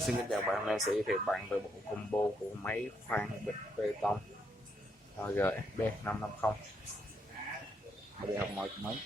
Xin kính chào bạn, hôm nay sẽ giới thiệu bạn về bộ combo của máy khoan bịch bê tông GFB 550 để học mọi máy.